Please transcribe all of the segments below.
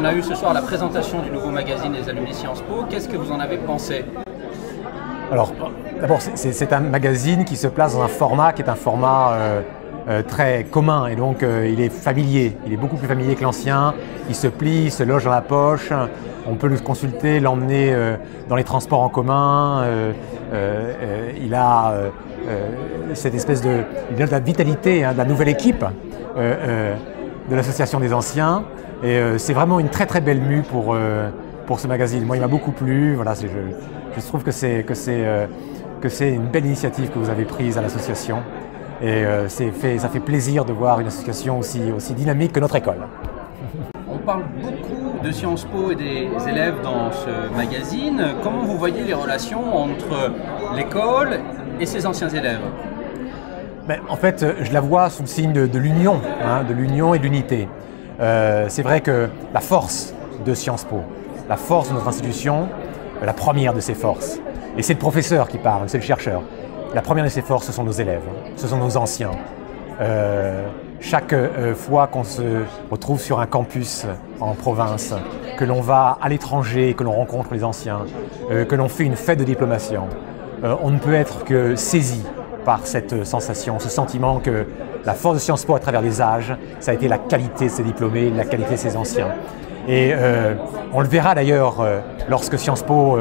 on a eu ce soir la présentation du nouveau magazine des alumni Sciences Po. Qu'est-ce que vous en avez pensé? Alors, d'abord, c'est un magazine qui se place dans un format qui est un format très commun et donc il est familier. Il est beaucoup plus familier que l'ancien. Il se plie, il se loge dans la poche. On peut le consulter, l'emmener dans les transports en commun. Il a cette espèce de la vitalité de la nouvelle équipe de l'association des anciens. Et c'est vraiment une très très belle mue pour ce magazine. Moi, il m'a beaucoup plu. Voilà, je trouve que c'est une belle initiative que vous avez prise à l'association. Et ça fait plaisir de voir une association aussi dynamique que notre école. On parle beaucoup de Sciences Po et des élèves dans ce magazine. Comment vous voyez les relations entre l'école et ses anciens élèves? En fait, je la vois sous le signe de l'union, de l'union et de l'unité. C'est vrai que la force de Sciences Po, la force de notre institution, la première de ses forces, et c'est le professeur qui parle, c'est le chercheur, la première de ses forces, ce sont nos élèves, ce sont nos anciens. Chaque fois qu'on se retrouve sur un campus en province, que l'on va à l'étranger, que l'on rencontre les anciens, que l'on fait une fête de diplomation, on ne peut être que saisi par cette sensation, ce sentiment que la force de Sciences Po à travers les âges, ça a été la qualité de ses diplômés, la qualité de ses anciens. Et on le verra d'ailleurs lorsque Sciences Po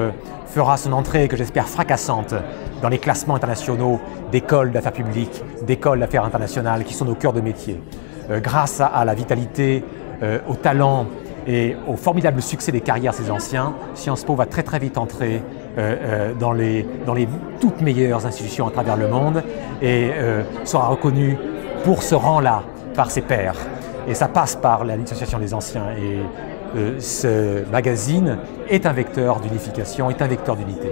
fera son entrée, que j'espère fracassante, dans les classements internationaux d'écoles d'affaires publiques, d'écoles d'affaires internationales qui sont nos cœurs de métier. Grâce à la vitalité, au talent et au formidable succès des carrières de ces anciens, Sciences Po va très très vite entrer dans les toutes meilleures institutions à travers le monde et sera reconnue pour ce rang-là par ses pairs. Et ça passe par l'association des anciens. Et ce magazine est un vecteur d'unification, est un vecteur d'unité.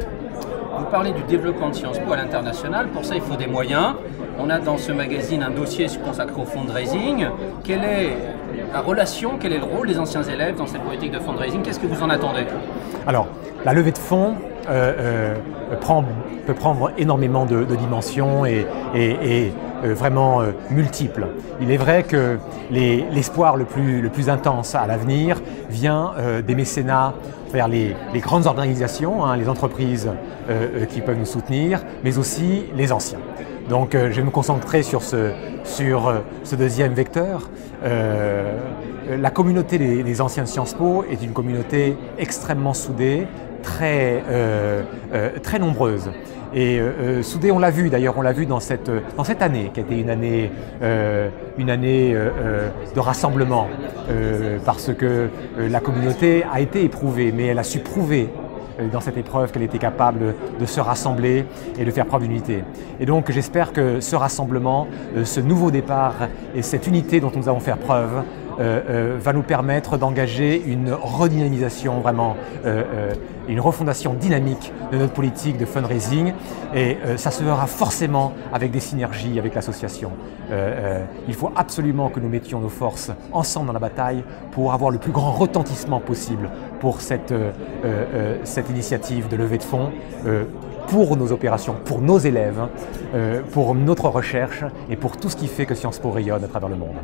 Vous parlez du développement de Sciences Po à l'international. Pour ça, il faut des moyens. On a dans ce magazine un dossier consacré au fundraising. Quelle est la relation, quel est le rôle des anciens élèves dans cette politique de fundraising? Qu'est-ce que vous en attendez? Alors, la levée de fonds peut prendre énormément de dimensions et vraiment multiples. Il est vrai que l'espoir le plus intense à l'avenir vient des mécénats vers les grandes organisations, les entreprises qui peuvent nous soutenir, mais aussi les anciens. Donc je vais me concentrer sur ce deuxième vecteur. La communauté des anciens de Sciences Po est une communauté extrêmement soudée, très nombreuse. Et soudée, on l'a vu d'ailleurs, on l'a vu dans cette année, qui a été une année de rassemblement, parce que la communauté a été éprouvée, mais elle a su prouver dans cette épreuve qu'elle était capable de se rassembler et de faire preuve d'unité. Et donc j'espère que ce rassemblement, ce nouveau départ et cette unité dont nous avons fait preuve va nous permettre d'engager une redynamisation, vraiment une refondation dynamique de notre politique de fundraising et ça se fera forcément avec des synergies avec l'association. Il faut absolument que nous mettions nos forces ensemble dans la bataille pour avoir le plus grand retentissement possible pour cette initiative de levée de fonds pour nos opérations, pour nos élèves, pour notre recherche et pour tout ce qui fait que Sciences Po rayonne à travers le monde.